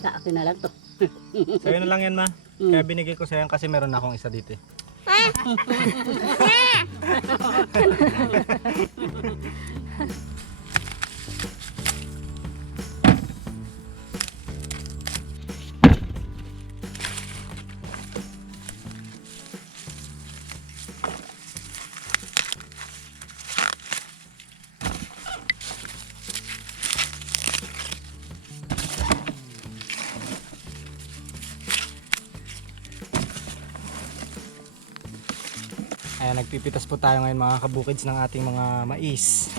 Sa akin na lang to. Sa'yo na lang yan ma. Kaya binigay ko sa'yo yan kasi meron na akong isa dito eh. Ayan, nagpipitas po tayo ngayon mga kabukids ng ating mga mais.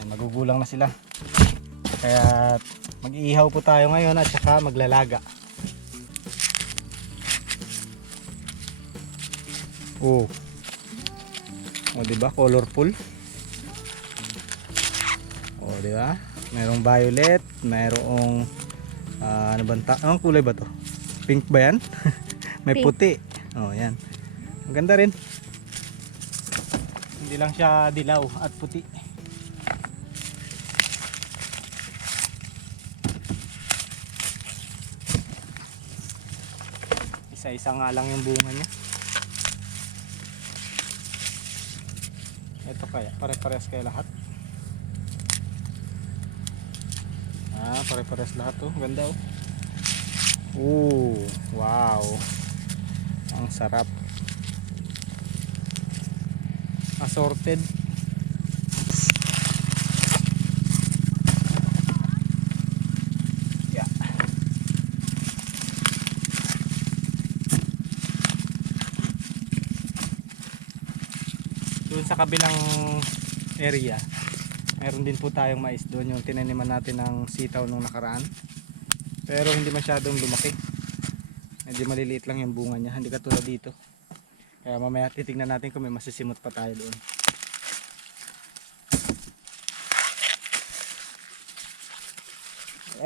Ayan, magugulang na sila. Kaya mag-iihaw po tayo ngayon at saka maglalaga. Oh. O, di ba? Colorful. O, di ba? Merong violet, merong ah, ano bang anong kulay ba to? Pink ba yan? May Pink. puti. Oh, yan. Ang ganda rin. Hindi lang siya dilaw at puti. Isa-isa nga lang yung bunga niya. Ito kaya, pare-pares kaya lahat. Ah, pare-pares lahat oh. Ganda oh. Ooh, wow. Ang sarap. Assorted. Yeah. Doon sa kabilang area, meron din po tayong mais doon yung tinaniman natin ng sitaw nung nakaraan. Pero hindi masyadong lumaki. Medyo maliliit lang yung bunga niya, hindi katulad dito. Kaya mamaya titignan natin kung may masisimot pa tayo doon.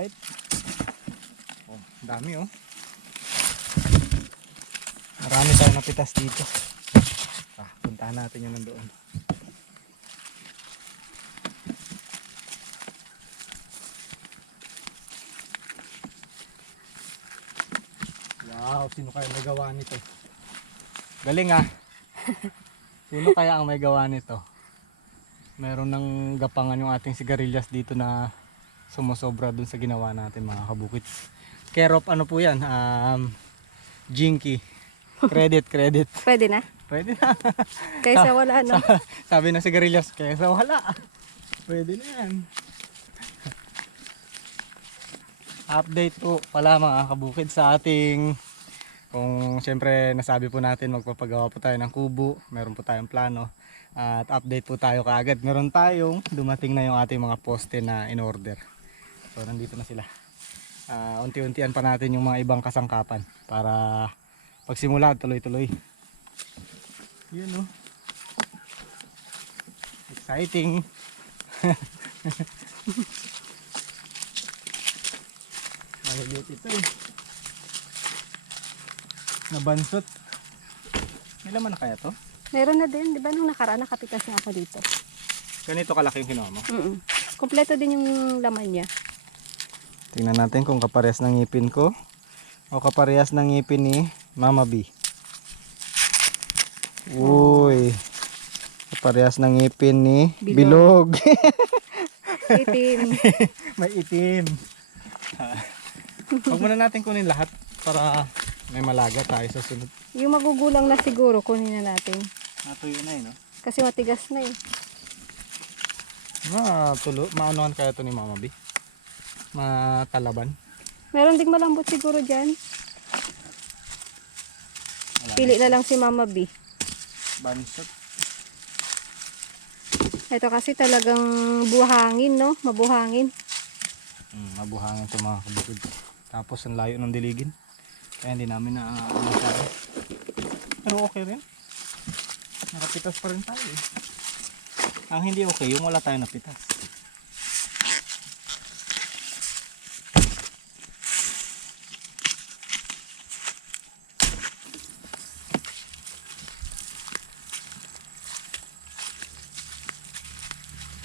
Right. Oh, dami oh. Marami tayong napitas dito. Ah, puntahan natin yung nandoon. Wow, sino kaya may gawa nito? Galing ah. Sino kaya ang may gawa nito? Meron ng gapangan yung ating sigarilyas dito na sumusobra dun sa ginawa natin mga kabukit. Of ano po yan? Um, Jinky. Credit, credit. Pwede na. Pwede na. Kaysa wala, no? Sabi ng sigarilyas, kesa wala. Pwede na yan. Update po pala mga kabukid sa ating kung siyempre nasabi po natin magpapagawa po tayo ng kubo, meron po tayong plano at update po tayo kaagad. Meron tayong dumating na yung ating mga poste na in order. So nandito na sila. Ah, unti-untian pa natin yung mga ibang kasangkapan para pagsimula tuloy-tuloy. Yun oh. Exciting. Maliliit ito eh. Nabansot. May laman na kaya to? Meron na din. Di ba nung nakaraan nakapitas na ako dito? Ganito kalaki yung kinuha mo. Mm Kompleto din yung laman niya. Tingnan natin kung kaparehas ng ngipin ko o kaparehas ng ngipin ni Mama B. Uy. Kaparehas ng ngipin ni Bilog. Bilog. Itim. May itim. Huwag muna natin kunin lahat para may malaga tayo sa sunod. yung magugulang na siguro, kunin na natin. Natuyo na eh, no? Kasi matigas na eh. Matulo, maanuhan kaya to ni Mama B? Matalaban? Meron ding malambot siguro dyan. Wala Pili na lang si Mama B. Bansot. Ito kasi talagang buhangin, no? Mabuhangin. Hmm, mabuhangin ito mga kabukid. Tapos ang layo ng diligin. Kaya hindi namin na ano masyado. Pero okay rin. Nakapitas pa rin tayo eh. Ang hindi okay, yung wala tayong napitas.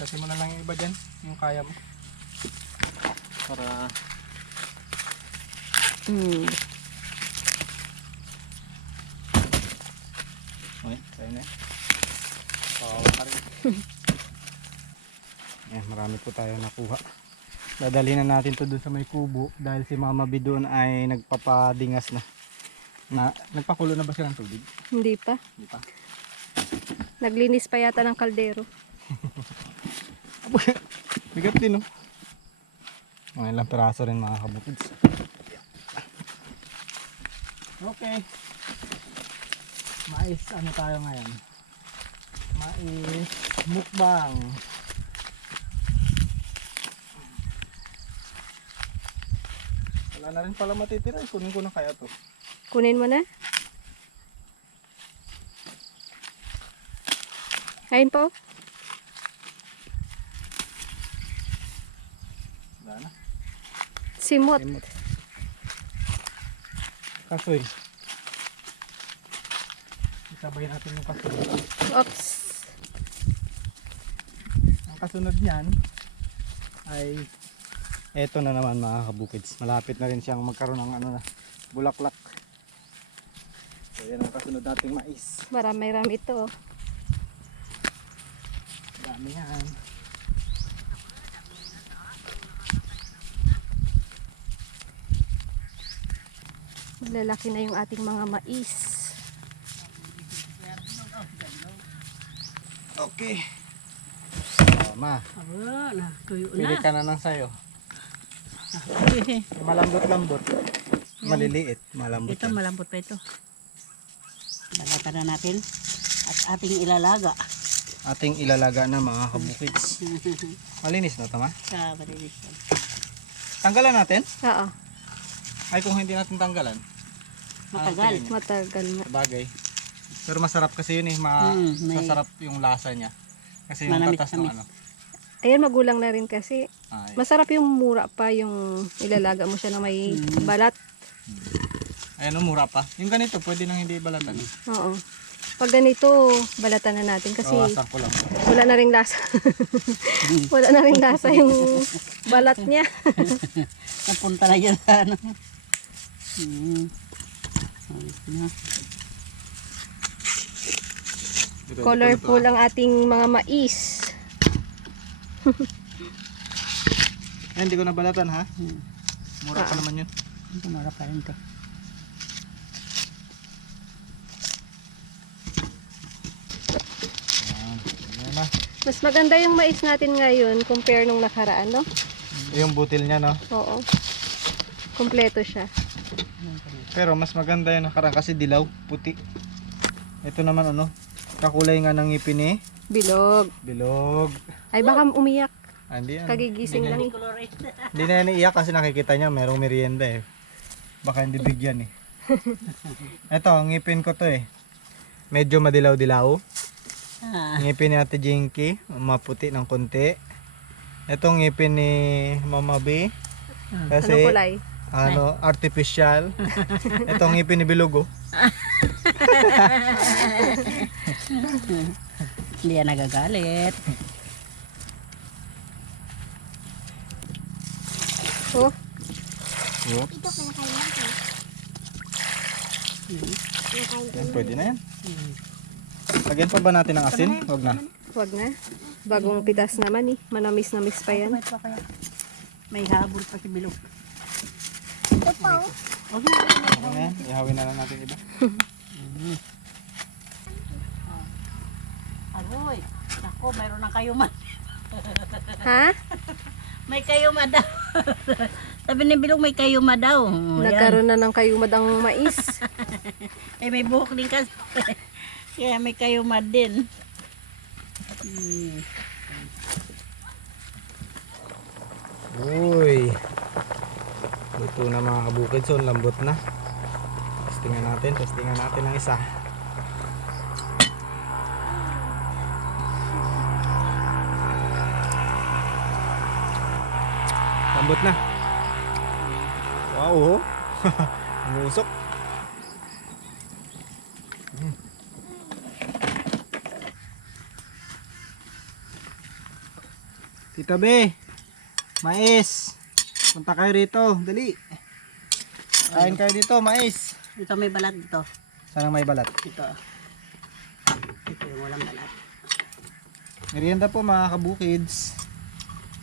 Kasi mo na lang yung iba dyan, yung kaya mo. Para Hmm. Okay, tayo na. Pawawa ka rin. Yan, marami po tayo nakuha. Dadalhin na natin to dun sa may kubo dahil si Mama B doon ay nagpapadingas na. na nagpakulo na ba siya ng tubig? Hindi pa. Hindi pa. Naglinis pa yata ng kaldero. Bigat din, no? Mga ilang piraso rin mga kabukids. Okay. Mais, ano tayo ngayon? Mais, mukbang. Wala na rin pala matitira. Kunin ko na kaya to. Kunin mo na. Ayun po. Wala na. Simot. Limot. Kasoy. Isabay natin yung kasoy. Oops. Ang kasunod niyan ay eto na naman mga kabukids. Malapit na rin siyang magkaroon ng ano na bulaklak. So yan ang kasunod nating mais. Marami-rami ito. oh. Dami yan. Malalaki na yung ating mga mais. Okay. So, ma, na, pili na. ka na ng sayo. Eh, Malambot-lambot. Maliliit. Malambot. Ito, yan. malambot pa ito. Lalata na natin at ating ilalaga. Ating ilalaga na mga kabukids. Malinis na tama. Sa malinis yan. Tanggalan natin? Oo. Ay kung hindi natin tanggalan. Matagal. Ah. Matagal nga. Bagay. Pero masarap kasi yun eh. Ma Mm, may- Masarap yung lasa niya. Kasi yung Manamis, tatas ng ano. Ayan, magulang na rin kasi. Ay. Masarap yung mura pa yung ilalaga mo siya na may Mm. balat. Ayan, oh, mura pa. Yung ganito, pwede nang hindi balatan. Oo. Pag ganito, balatan na natin kasi Bawasan ko lang. wala na ring lasa. wala na ring lasa yung balat niya. Napunta na dyan sa ano. Hmm. Na. Colorful ang ating mga mais. Ay, hindi ko nabalatan ha. Mura pa Ah. naman yun. Ito, marap pa rin na. Mas maganda yung mais natin ngayon compare nung nakaraan, no? Yung butil niya, no? Oo. Kompleto siya. Pero mas maganda yung nakarang kasi dilaw, puti. Ito naman ano, kakulay nga ng ngipin eh. Bilog. Bilog. Ay, baka umiyak. Ah, hindi yan. Kagigising lang eh. Hindi na yan iiyak kasi nakikita niya merong merienda eh. Baka hindi bigyan eh. Ito, ang ngipin ko to eh. Medyo madilaw-dilaw. Ah, Ngipin ni Ate Jinky, maputi ng konti. Ito ang ngipin ni Mama B. Anong Kasi kulay? Ano, artificial. Ito ang ngipin ni Bilog oh. hindi yan nagagalit. Oh, Oops. Yan, pwede na yan. Lagyan pa ba natin ng asin? Huwag na. wag na. Bagong pitas naman eh. Manamis-namis pa yan. May habol pa si Bilog. Ito pa oh. Okay. Okay na yan. Ihawin na lang natin iba. Aroy. Ako, mayroon ng kayuman. Ha? May kayuma daw. Sabi ni Bilog may kayuma daw. Oh. Nagkaroon na ng kayumad ang mais. Eh, may buhok din kasi. Kaya may kayuma din. Hmm. Uy. Luto na mga kabukid. So, lambot na. Testingan natin. Testingan natin ang isa. Lambot na. Wow. oh. Umusok. Mm. Tita B. Mais. Punta kayo rito. Dali. Kain kayo dito, mais. Dito may balat dito. Saan ang may balat? Ito. Ito yung walang balat. Merienda po mga kabukids.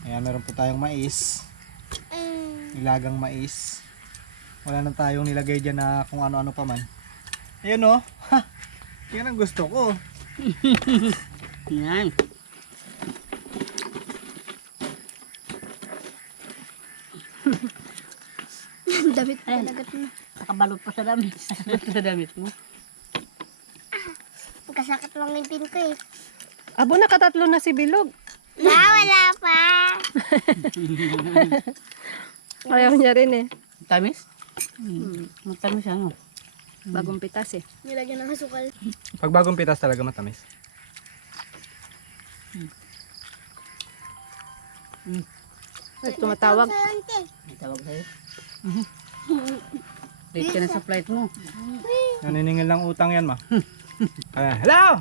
Ayan, meron po tayong mais. Nilagang mais. Wala na tayong nilagay dyan na kung ano-ano pa man. Ayan o. Ha! Yan ang gusto ko. Yan. Damit ko Ayan. talaga na. Nakabalot pa sa damit. sa damit mo. Kasakit lang yung tin ko eh. Abo, nakatatlo na si Bilog. Ma, wala pa. Ayaw niya rin eh. Tamis? Hmm. Matamis ano? Bagong pitas eh. Nilagyan ng asukal. Pag bagong pitas talaga matamis. Ay, tumatawag. Salante. May tawag sa'yo. Late ka na sa flight mo. Naniningil lang utang yan ma. Kaya, hello!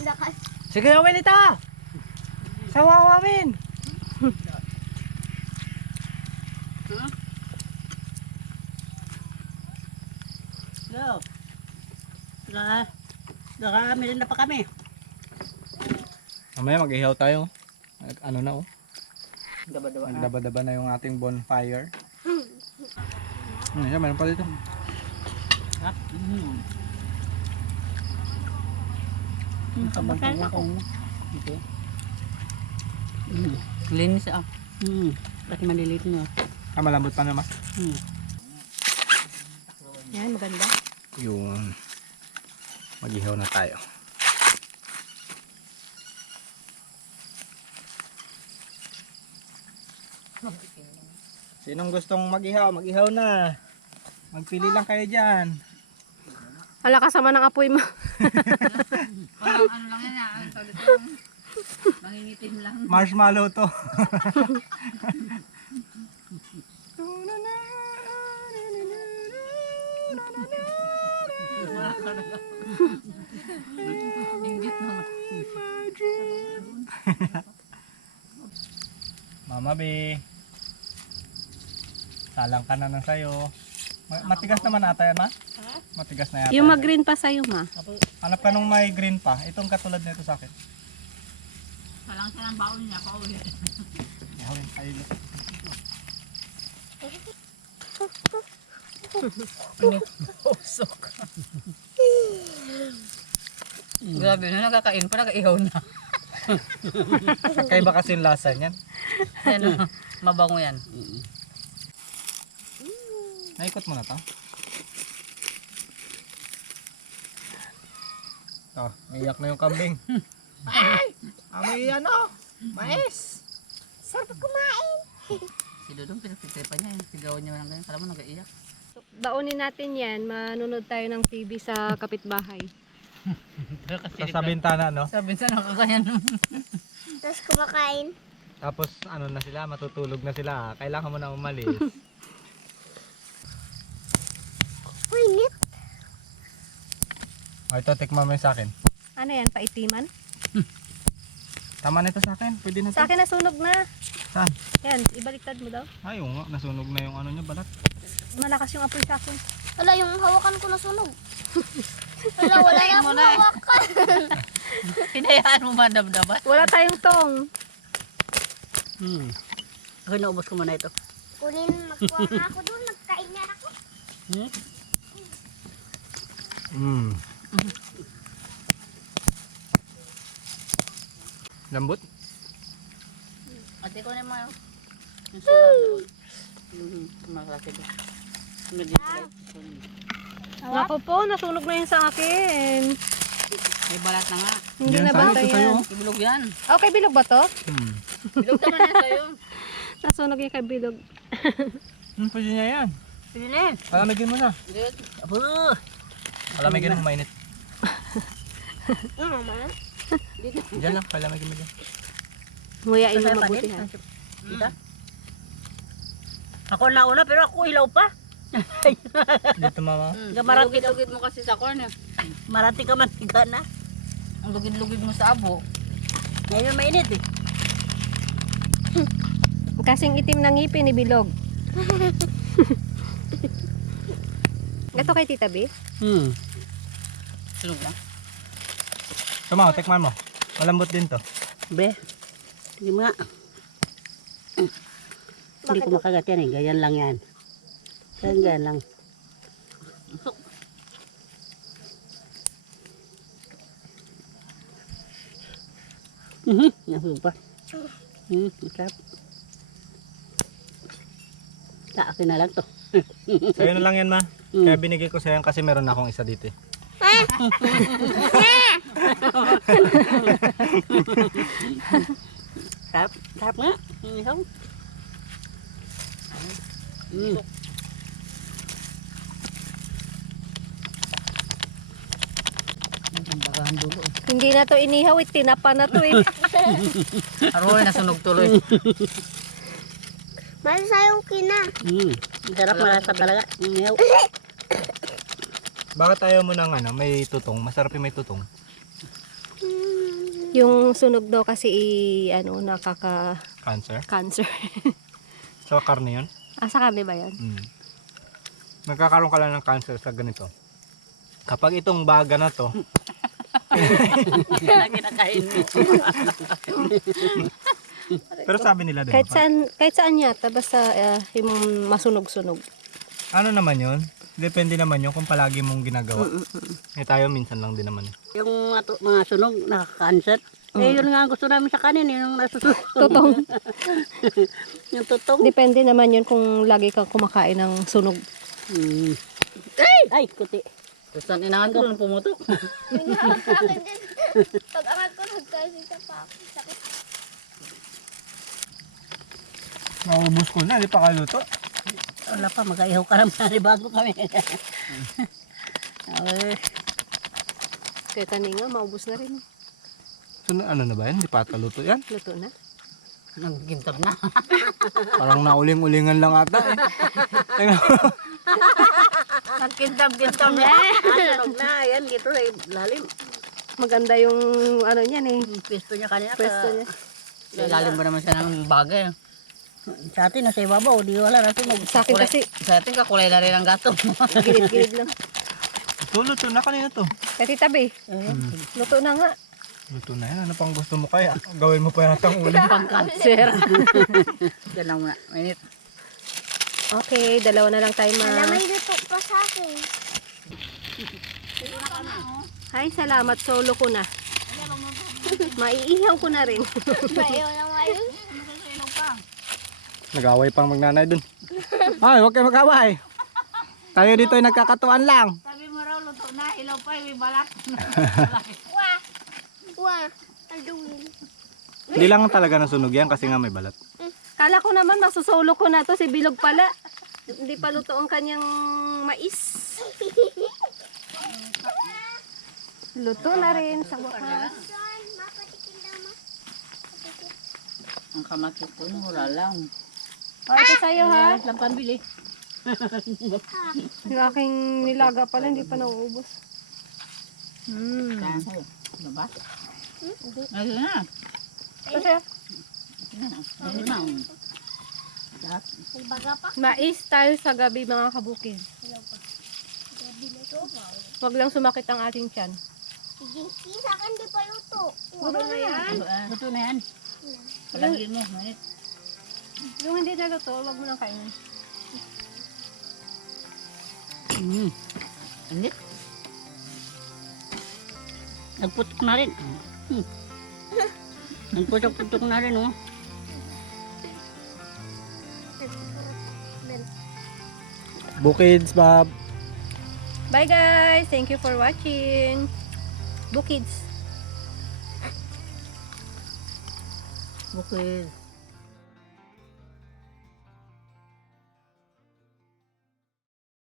Lakas. Sige, awin ito! Sa wawawin! Go. Saka, saka meron pa kami. Mamaya mag-ihaw tayo. Ano na oh. Daba-daba. Nagdaba-daba na yung ating bonfire. Hmm, yan, meron pa dito. Sarap. Mm. Mm, kabangkang ako. Okay. Mm. Linis ah. Mm. Pati maliliit mo. Ah, malambot pa naman. Mm. Yan, maganda. Yung mag-ihaw na tayo. Sinong gustong mag-ihaw? Mag-ihaw na. Magpili lang kayo dyan. Hala, kasama ng apoy mo. Parang ano lang yan, ah, ano tawag ito, nangingitim lang. Marshmallow to. Inggit naman. Mama B. Salang ka na na sa'yo. Ma- Matigas naman ata yan, ma? Matigas na yata. Yung mag-green pa sa'yo, ma. Hanap ka nung may green pa. Itong katulad nito sa akin. Salang siya ng baon niya, pauwi. Ihawin tayo. Grabe na, nakakain pa, nakaihaw na. Kakaiba kasi yung lasa niyan. Yan, oh, mabango yan. Naikot mo na to. Oh, iyak na yung kambing. Ay! Amoy ano? Mais! Sarap kumain. Si Dudong, pinagtitripan niya, sigawan niya ng ganyan. Kala mo nag-iiyak. Baonin natin yan. Manunod tayo ng TV sa kapitbahay. Sa bintana, no? Sa nakakayan. Tapos kumakain. Tapos ano na sila, matutulog na sila. Kailangan mo na umalis. Uy, nit. O ito, tikman mo yung sa akin. Ano yan, paitiman? Tama na ito sa akin. Pwede na to. Sa akin nasunog na. Saan? Yan, ibaliktad mo daw. Ay, oo nga. Nasunog na yung ano niya, balat. Malakas yung apoy sa akin. Wala, yung hawakan ko nasunog. Wala, wala na akong hawakan. Pinayaan mo ba dabdaban? Wala tayong tong. Hmm. Ako naubos ko muna ito. Kunin, magkuha ako doon. Magkain nga ako. Hmm? Mm. Lambot? Ate ko naman. Yung. Yung makakit. Nag-i-flight. Ako po, nasunog na yun sa akin. May balat na nga. Hindi Yan, na bata ito sa'yo. yan. Ibilog yan. Okay, bilog ba to? Hmm. Bilog naman yan sa'yo. Nasunog yung kay bilog. Hmm, pwede niya yan. Pili na yan. Palamigin mo na. Good. Abo! Palamigin mo, mainit. Ano, ma? Diyan lang, palamigin mo dyan. Nguyain mo mabuti ha. Kita? Ako nauna pero ako ilaw pa. Dito mama. Mm. Lugid-lugid mo kasi sa corner. Marating ka man tiga na. Ang lugid-lugid mo sa abo. Ngayon mainit eh. Kasing itim ng ngipin ni bilog. Ito kay Tita B. Hmm. Sunog na? Tumaw, tikman mo. Malambot din to. Be. Sige nga. Hindi ko makagat yan eh. Ganyan lang yan. Ganyan, ganyan lang. Mhm, nahulog pa. Hmm, masarap. Sa akin na lang to. Sa'yo na lang yan, ma. Kaya binigay ko sa'yo yan kasi meron akong isa dito eh. Sarap, sarap nga. Mm, Ikaw. Mm. Ang dulo. Hindi na to inihaw, eh. tinapa na to eh. Aroy, nasunog tuloy. Masasayaw kina. Mm. Ang Sarap malasa talaga. Yaw. Bakit ayaw mo ng ano, may tutong? Masarap yung may tutong. Yung sunog daw kasi i- ano, nakaka-cancer. Cancer. Sa karne yun? ah, sa karne ba yan? Mm. Nagkakaroon ka lang ng cancer sa ganito. Kapag itong baga na to, Kinakain mo. pero sabi nila din, Kahit saan, kahit saan yata, basta ah, yung masunog-sunog. ano naman yun? Depende naman yun kung palagi mong ginagawa. Eh tayo minsan lang din naman. Yung mga, mga sunog, nakaka-cancer. Eh, yun nga ang gusto namin sa kanin, yung nasusunod. Totoo. yung tutong. Depende naman yun kung lagi kang kumakain ng sunog. Mm. Ay! Ay, kuti. Gusto inangan ko nung pumutok. Sa akin din. Pag angat ko, nagkasita pa ako. Sakit. Naubos ko na, di pa kaluto. Wala pa, mag-aihaw ka naman. bago kami. Ay, Kaya tani nga, maubos na rin. So, ano na ba yan? Di pa kaluto yan? Luto na. Naggintab na. Parang nauling-ulingan lang ata eh. Tingnan mo. Nagkintab-kintab na. sunog na. Yan, dito sa lalim. Maganda yung ano niyan eh. Pwesto niya kanina. Pwesto niya. Ilalim ba naman siya ng bagay? Sa atin, nasa ibabaw. Di wala na sunog. Sa akin kasi, Sa atin kakulay na rin ang gato. gilid-gilid lang. Ito, luto na kanina to. Kaya Tita B, luto na nga. Luto na yan. Ano pang gusto mo kaya? Gawin mo pa yata ang ulam. Pang-cancer. Yan lang muna. Minute. Okay, dalawa na lang tayo Wala ma. may luto pa sa akin. Hi, salamat. Solo ko na. Maiihaw ko na rin. Bayo na ngayon. Nag-away pang magnanay dun. Ay, huwag kayo mag-away. Tayo dito ay nagkakatuan lang. Sabi mo raw, luto na. Ilaw pa, may balat. Wah. Wah. Alduin. Hindi lang talaga nasunog yan kasi nga may balat. Kala ko naman masusolo ko na to si Bilog pala. Hindi pa luto ang kanyang mais. Luto na rin sa wakas. Ang kamatis ko, mura lang. O, ito sa'yo ha. lang pambili. Yung aking nilaga pala, hindi pa nauubos. Hmm. Saan sa'yo? Ano ba? Ayun na. Kasi, Ayun na. May baga pa. mais tayo sa gabi mga kabukid. Huwag lang sumakit ang ating tiyan. Sige, sige, sa akin di pa luto. Puro na yan. Luto na yan. Palagin mo. Minute. Yung hindi na luto, huwag mo nang kainin. Mm. Minute. Nagputok na rin. Hmm. Nagputok-putok na rin, oh. Bukids, Bob. Bye guys! Thank you for watching. Bukids. Bukid.